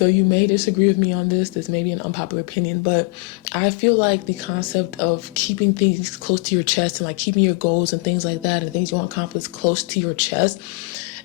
So you may disagree with me on this. This may be an unpopular opinion, but I feel like the concept of keeping things close to your chest and like keeping your goals and things like that and things you want to accomplish close to your chest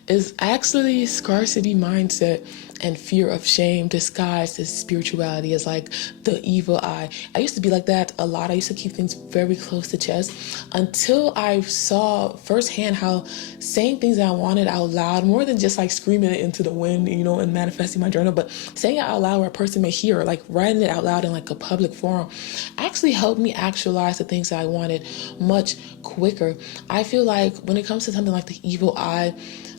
is actually scarcity mindset and fear of shame disguised as spirituality, as like the evil eye. I used to be like that a lot. I used to keep things very close to chest until I saw firsthand how saying things that I wanted out loud, more than just like screaming it into the wind, and manifesting my journal, but saying it out loud where a person may hear, like writing it out loud in like a public forum, actually helped me actualize the things that I wanted much quicker. I feel like when it comes to something like the evil eye,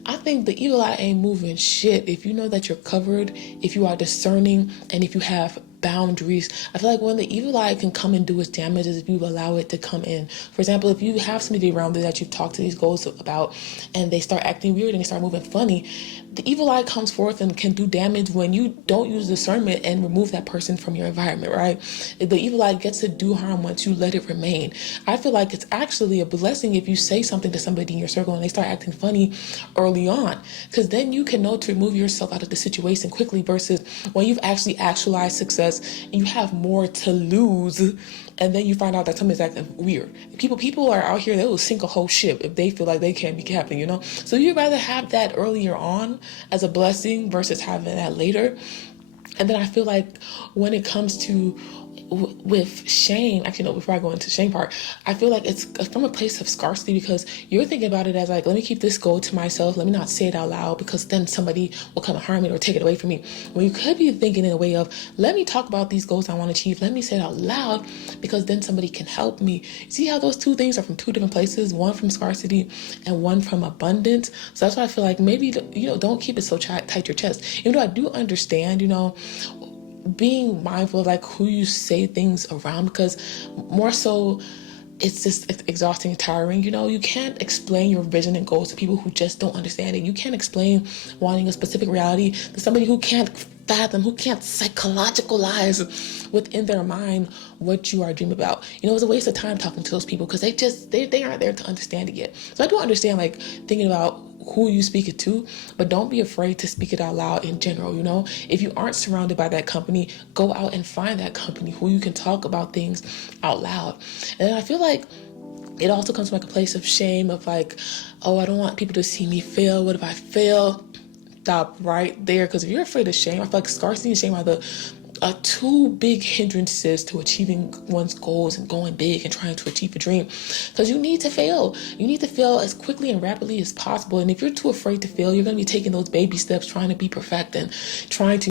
I think the evil eye ain't moving shit if you know that you're covered, if you are discerning, and if you have boundaries. I feel like when the evil eye can come and do its damage is if you allow it to come in. For example, if you have somebody around you that you've talked to these goals about and they start acting weird and they start moving funny, the evil eye comes forth and can do damage when you don't use discernment and remove that person from your environment, right? The evil eye gets to do harm once you let it remain. I feel like it's actually a blessing if you say something to somebody in your circle and they start acting funny early on, because then you can know to remove yourself out of the situation quickly, versus when you've actually actualized success and you have more to lose and then you find out that somebody's acting weird. People are out here, they will sink a whole ship if they feel like they can't be captain. So you'd rather have that earlier on as a blessing versus having that later. And then I feel like when it comes to with shame, actually no, before I go into shame part, I feel like it's from a place of scarcity, because you're thinking about it as like, let me keep this goal to myself, let me not say it out loud because then somebody will come and harm it or take it away from me. When you could be thinking in a way of, let me talk about these goals I want to achieve, let me say it out loud because then somebody can help me. See how those two things are from two different places, one from scarcity and one from abundance. So that's why I feel like maybe don't keep it so tight to your chest. Even though I do understand being mindful of like who you say things around, because more so it's just exhausting and tiring. You can't explain your vision and goals to people who just don't understand it. You can't explain wanting a specific reality to somebody who can't fathom, who can't psychologicalize within their mind what you are dreaming about. It's a waste of time talking to those people because they aren't there to understand it yet. So I do understand like thinking about who you speak it to, but don't be afraid to speak it out loud in general. If you aren't surrounded by that company, go out and find that company who you can talk about things out loud. And I feel like it also comes from like a place of shame of like, oh, I don't want people to see me fail. What if I fail? Stop right there, because if you're afraid of shame, I feel like scarcity and shame are the two big hindrances to achieving one's goals and going big and trying to achieve a dream. Because you need to fail. You need to fail as quickly and rapidly as possible. And if you're too afraid to fail, you're going to be taking those baby steps trying to be perfect and trying to